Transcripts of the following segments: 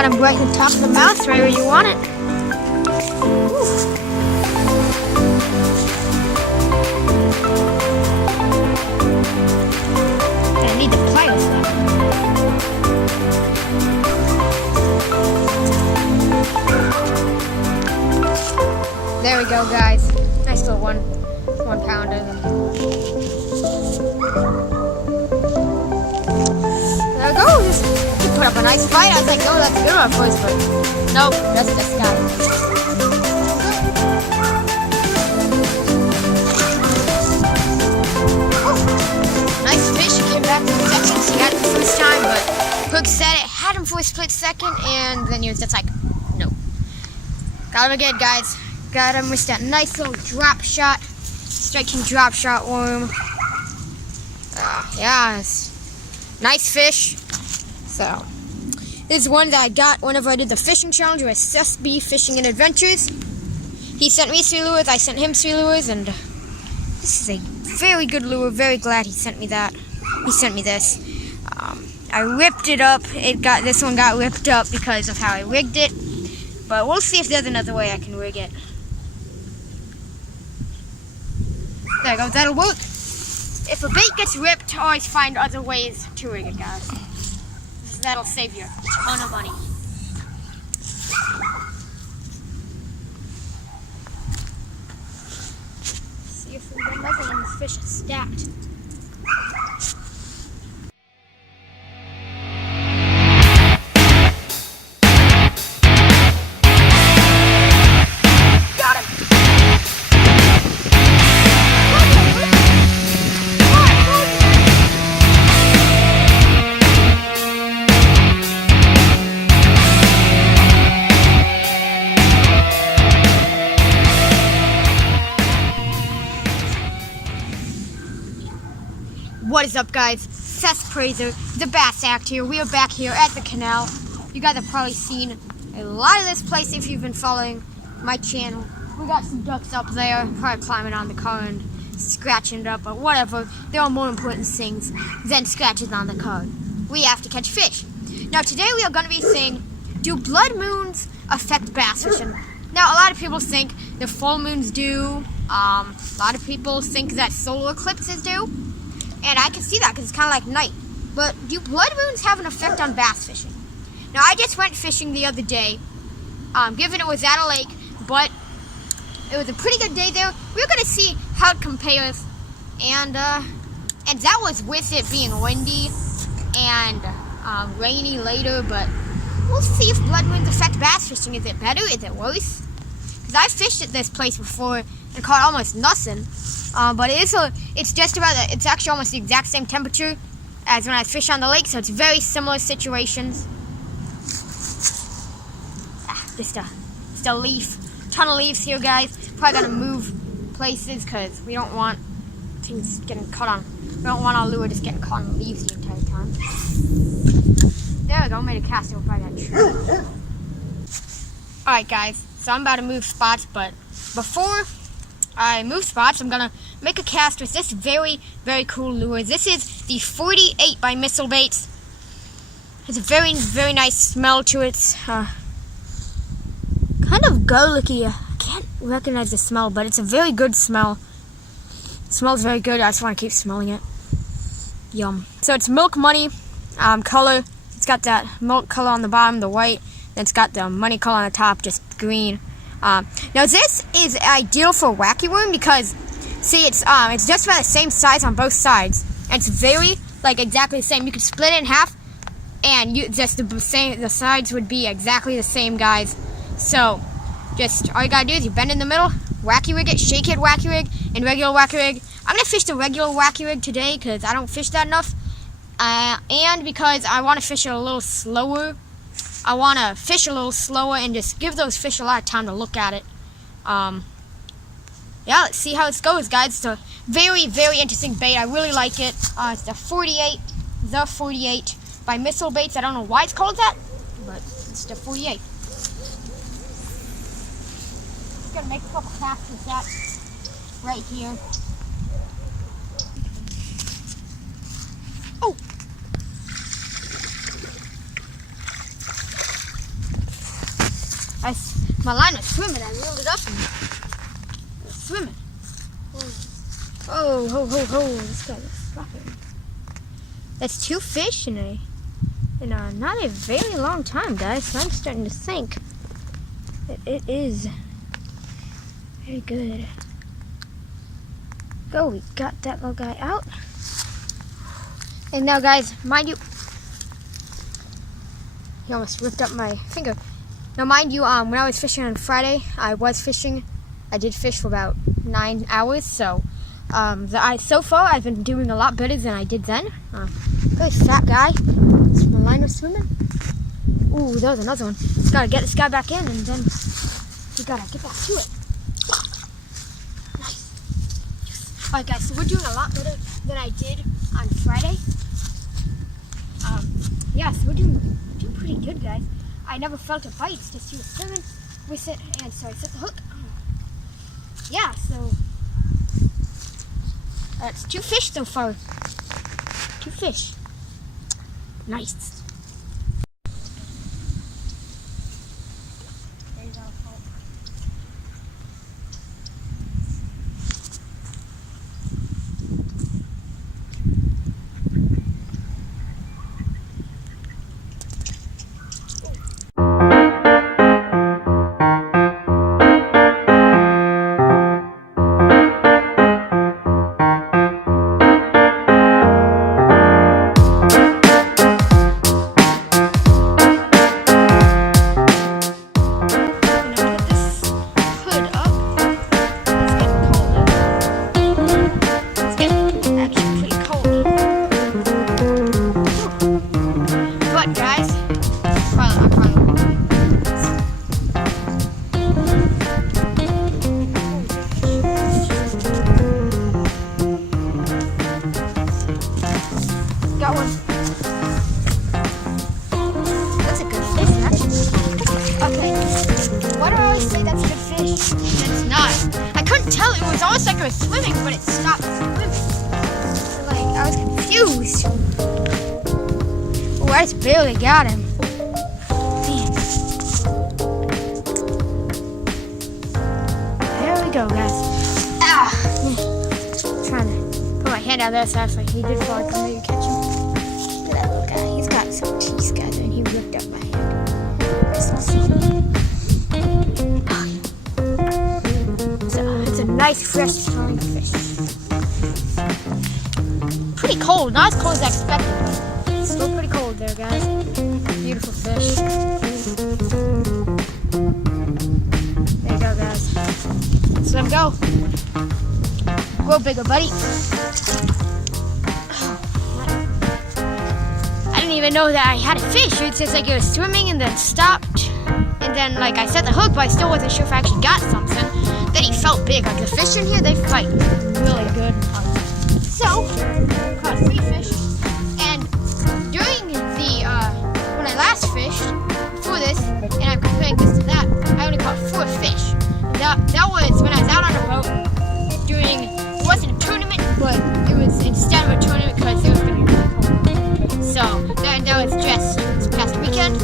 got them right in the top of the mouth, right where you want it. Ooh. I need the pliers though. There we go, guys. Nice little 1 pounder. There we go. Just put up a nice fight. I was like, oh, that's a good one first, but nope, that's this guy. Nice fish. He came back in seconds. He had it the first time, but Hook said it, had him for a split second, and then he was just like, no. Got him again, guys. Got him with that nice little drop shot. Striking drop shot worm. Yeah, it's nice fish. So, this is one that I got whenever I did the fishing challenge with SB Fishing and Adventures. He sent me 3 lures, I sent him 3 lures, and this is a very good lure. Very glad he sent me that. He sent me this. I ripped it up. This one got ripped up because of how I rigged it. But we'll see if there's another way I can rig it. There we go, that'll work. If a bait gets ripped, always find other ways to rig it, guys. That'll save you a ton of money. See if we get another one of these fish stacked. What is up, guys? Seth Praiser, the Bass Act here. We are back here at the canal. You guys have probably seen a lot of this place if you've been following my channel. We got some ducks up there, probably climbing on the car and scratching it up, but whatever. There are more important things than scratches on the car. We have to catch fish. Now today we are going to be saying, do blood moons affect bass fishing? Now a lot of people think the full moons do. A lot of people think that solar eclipses do. And I can see that because it's kind of like night. But do blood moons have an effect on bass fishing? Now, I just went fishing the other day, given it was at a lake, but it was a pretty good day there. We're going to see how it compares. And that was with it being windy and rainy later, but we'll see if blood moons affect bass fishing. Is it better? Is it worse? Because I fished at this place before and caught almost nothing. But it's just about, it's actually almost the exact same temperature as when I fish on the lake, so it's very similar situations. Just a leaf, ton of leaves here, guys. Probably gonna move places because we don't want things getting caught on. We don't want our lure just getting caught on leaves the entire time. There we go, made a cast over by that tree. Alright, guys, so I'm about to move spots, but before I move spots, I'm gonna make a cast with this very, very cool lure. This is the 48 by Missile Baits. It's a very, very nice smell to it. It's kind of garlicky. I can't recognize the smell, but it's a very good smell. It smells very good. I just want to keep smelling it. Yum. So it's milk money color. It's got that milk color on the bottom, the white. Then it's got the money color on the top, just green. Now this is ideal for wacky worm because, see, it's just about the same size on both sides. And it's very, like, exactly the same. You could split it in half, and the sides would be exactly the same, guys. So, just all you gotta do is you bend in the middle, wacky rig it, shake it, wacky rig, and regular wacky rig. I'm gonna fish the regular wacky rig today because I don't fish that enough, and because I want to fish it a little slower. I want to fish a little slower and just give those fish a lot of time to look at it. Yeah, let's see how this goes, guys. It's a very, very interesting bait. I really like it. It's the 48 by Missile Baits. I don't know why it's called that, but it's the 48. Just gonna make a couple casts with that right here. Oh! My line was swimming. I reeled it up and it was swimming. Oh, ho, ho, ho. This guy is flopping. That's 2 fish in not a very long time, guys. So I'm starting to think that it is very good. Go, we got that little guy out. And now, guys, mind you, he almost ripped up my finger. Now, mind you, when I was fishing on Friday, I did fish for about 9 hours. So, so far, I've been doing a lot better than I did then. Very fat guy. Is my line was swimming? Ooh, there was another one. Just gotta get this guy back in, and then we gotta get back to it. Nice. Alright, guys, so we're doing a lot better than I did on Friday. Yeah, so we're doing pretty good, guys. I never felt a bite, it's just he was swimming with it, and so I set the hook. Yeah, so that's 2 fish so far. 2 fish. Nice. Got one. That's a good fish, actually. Okay. Why do I always say that's a good fish? It's not. I couldn't tell. It was almost like it was swimming, but it stopped swimming. So, like, I was confused. Oh, I just barely got him. Man. There we go, guys. Ah. Trying to put my hand out there so actually he did fall. Come here, you catch him. Look at that little guy. He's got some teeth, guys, and he ripped up my hand. So it's a nice, fresh, smelling fish. Pretty cold. Not as cold as I expected, but it's still pretty cold there, guys. Beautiful fish. There you go, guys. Let's let him go. Grow bigger, buddy. I didn't even know that I had a fish. It's just like it was swimming and then stopped. And then, like, I set the hook, but I still wasn't sure if I actually got something. Then he felt big. Like, the fish in here, they fight really good. So, caught 3 fish. And during the, when I last fished, before this, and I'm comparing this to that, I only caught 4 fish. That was when I was out on a boat during, it wasn't a tournament, but it was instead of a tournament because it was going to be really cold. So, that was just this past weekend.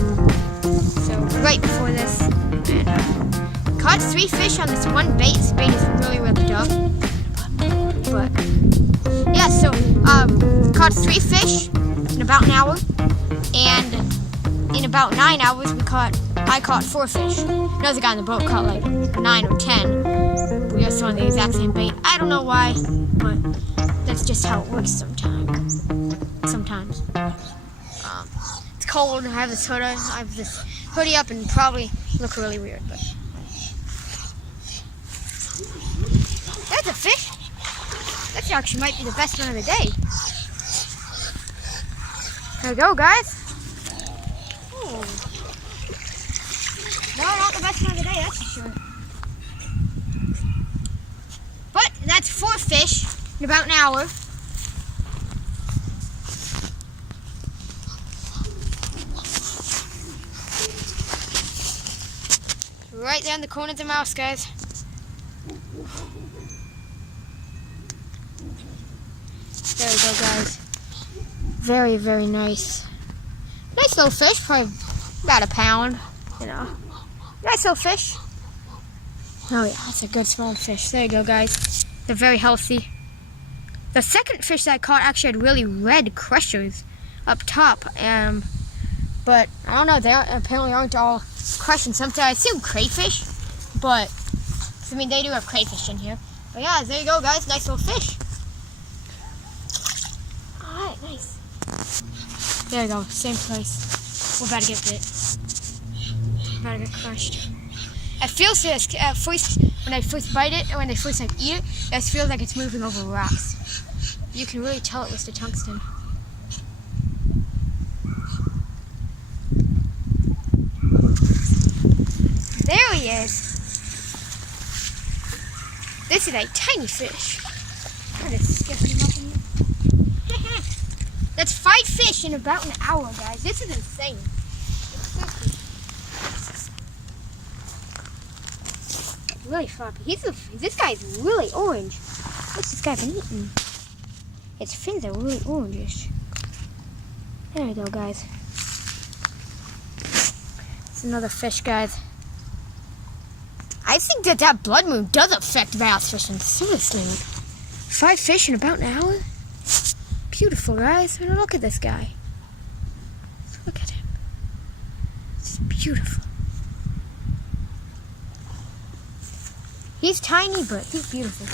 So, right before this. And, caught 3 fish on this one bait. This bait is really, really tough. But, yeah, so, caught 3 fish in about an hour. And in about 9 hours, I caught 4 fish. Another guy on the boat caught like 9 or 10. We were still on the exact same bait. I don't know why, but that's just how it works sometimes. It's cold. I have this hoodie up and probably look really weird, but that's a fish. That actually might be the best one of the day. There we go, guys. Ooh. No, not the best one of the day, that's for sure. But that's 4 fish in about an hour. Right there in the corner of the mouse, guys. There we go, guys. Very, very nice. Nice little fish, probably about a pound, you know. Nice little fish. Oh yeah, that's a good small fish. There you go, guys. They're very healthy. The second fish that I caught actually had really red crushers up top. But I don't know, they apparently aren't all crushing. Sometimes I assume crayfish, but I mean they do have crayfish in here. But yeah, there you go, guys. Nice little fish. Alright, nice. There you go, same place. We're about to get bit. About to get crushed. It feels this at first when I first bite it and when I first eat it, it feels like it's moving over rocks. You can really tell it was the tungsten. There he is. This is a tiny fish. I'm just skipping him up in here. That's 5 fish in about an hour, guys. This is insane. Really floppy. This guy's really orange. What's this guy been eating? Its fins are really orangish. There we go, guys. It's another fish, guys. I think that blood moon does affect bass fishing. Seriously. 5 fish in about an hour? Beautiful, guys. I mean, look at this guy. Look at him. It's beautiful. He's tiny, but he's beautiful.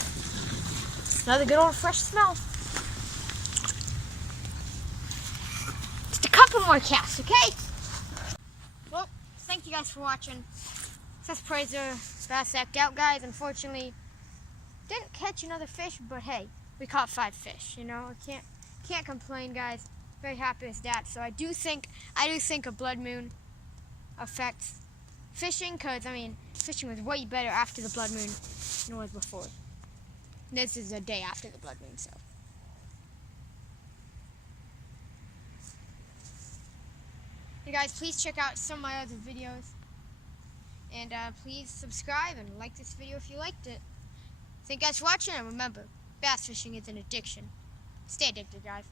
Another good old fresh smell. Just a couple more casts, okay? Well, thank you guys for watching. Cyberlink bass act out, guys. Unfortunately, didn't catch another fish, but hey, we caught 5 fish. You know, can't complain, guys. Very happy with that. So I do think a blood moon affects fishing, because I mean, fishing was way better after the blood moon than it was before. This is a day after the blood moon, so. Hey guys, please check out some of my other videos. And please subscribe and like this video if you liked it. Thank you guys for watching, and remember, bass fishing is an addiction. Stay addicted, guys.